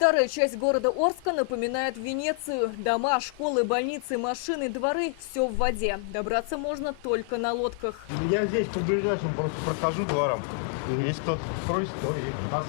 Старая часть города Орска напоминает Венецию. Дома, школы, больницы, машины, дворы – все в воде. Добраться можно только на лодках. Я здесь по ближайшему просто прохожу двором. Если кто-то просит, то и нас.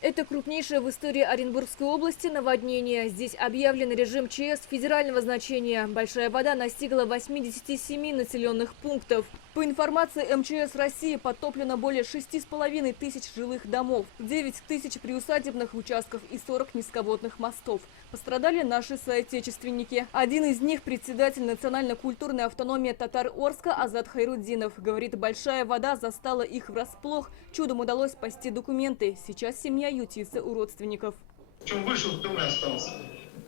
Это крупнейшее в истории Оренбургской области наводнение. Здесь объявлен режим ЧС федерального значения. Большая вода настигла 87 населенных пунктов. По информации МЧС России подтоплено более 6,5 тысяч жилых домов, 9 тысяч приусадебных участков и 40 низководных мостов. Пострадали наши соотечественники. Один из них – председатель национально-культурной автономии татар Орска Азат Хайруддинов. Говорит, большая вода застала их врасплох. Чудом удалось спасти документы. Сейчас семья ютится у родственников. Чем вышел, том и остался.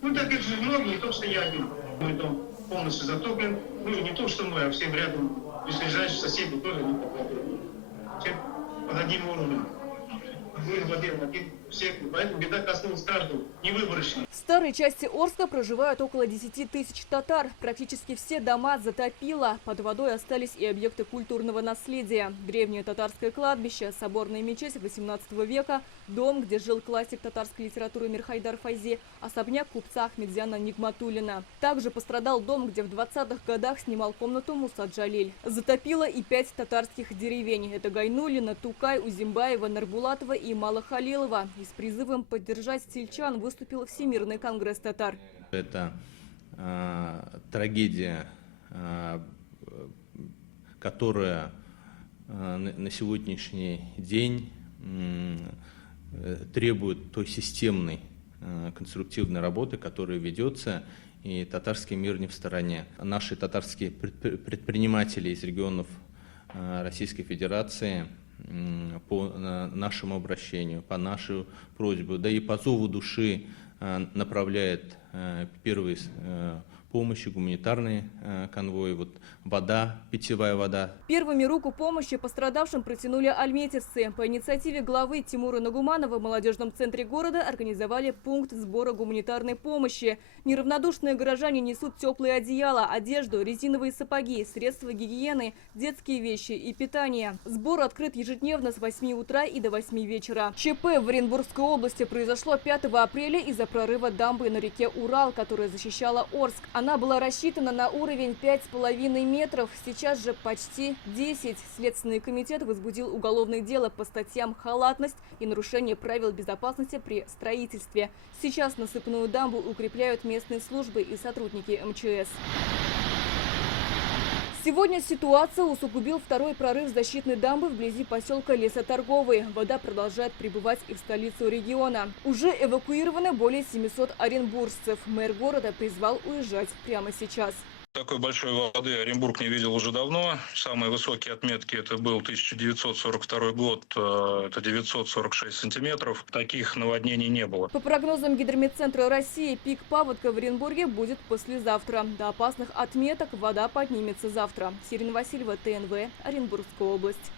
Ну так это же многие, не то что я один. Мой дом полностью затоплен. Ну не то что мой, а всем рядом. Ближайшие соседи тоже не потоплены. Все под одним уровнем. Мы в воде, всех, поэтому беда коснулась каждого, невыборочно. В старой части Орска проживают около 10 тысяч татар. Практически все дома затопило. Под водой остались и объекты культурного наследия. Древнее татарское кладбище, соборная мечеть 18 века, дом, где жил классик татарской литературы Мирхайдар Файзи, особняк купца Ахмедзяна Нигматуллина. Также пострадал дом, где в 20-х годах снимал комнату Муса Джалиль. Затопило и 5 татарских деревень. Это Гайнулина, Тукай, Узимбаева, Нарбулатова и Малохалилова. И с призывом поддержать сельчан выступил Всемирный конгресс татар. Это трагедия, которая на сегодняшний день требует той системной конструктивной работы, которая ведется, и татарский мир не в стороне. Наши татарские предприниматели из регионов Российской Федерации по нашему обращению, по нашей просьбе, да и по зову души направляет первые помощи, гуманитарные конвои, вот вода, питьевая вода. Первыми руку помощи пострадавшим протянули альметьевцы. По инициативе главы Тимура Нагуманова в молодежном центре города организовали пункт сбора гуманитарной помощи. Неравнодушные горожане несут теплые одеяла, одежду, резиновые сапоги, средства гигиены, детские вещи и питание. Сбор открыт ежедневно с 8 утра и до 8 вечера. ЧП в Оренбургской области произошло 5 апреля из-за прорыва дамбы на реке Урал, которая защищала Орск. Она была рассчитана на уровень 5,5 метров, сейчас же почти 10. Следственный комитет возбудил уголовное дело по статьям «Халатность» и «Нарушение правил безопасности при строительстве». Сейчас насыпную дамбу укрепляют местные службы и сотрудники МЧС. Сегодня ситуация усугубил второй прорыв защитной дамбы вблизи поселка Лесоторговый. Вода продолжает прибывать и в столицу региона. Уже эвакуировано более 700 оренбуржцев. Мэр города призвал уезжать прямо сейчас. Такой большой воды Оренбург не видел уже давно. Самые высокие отметки это был 1942 год, это 946 сантиметров. Таких наводнений не было. По прогнозам Гидрометцентра России, пик паводка в Оренбурге будет послезавтра. До опасных отметок вода поднимется завтра. Сирина Васильева, ТНВ, Оренбургская область.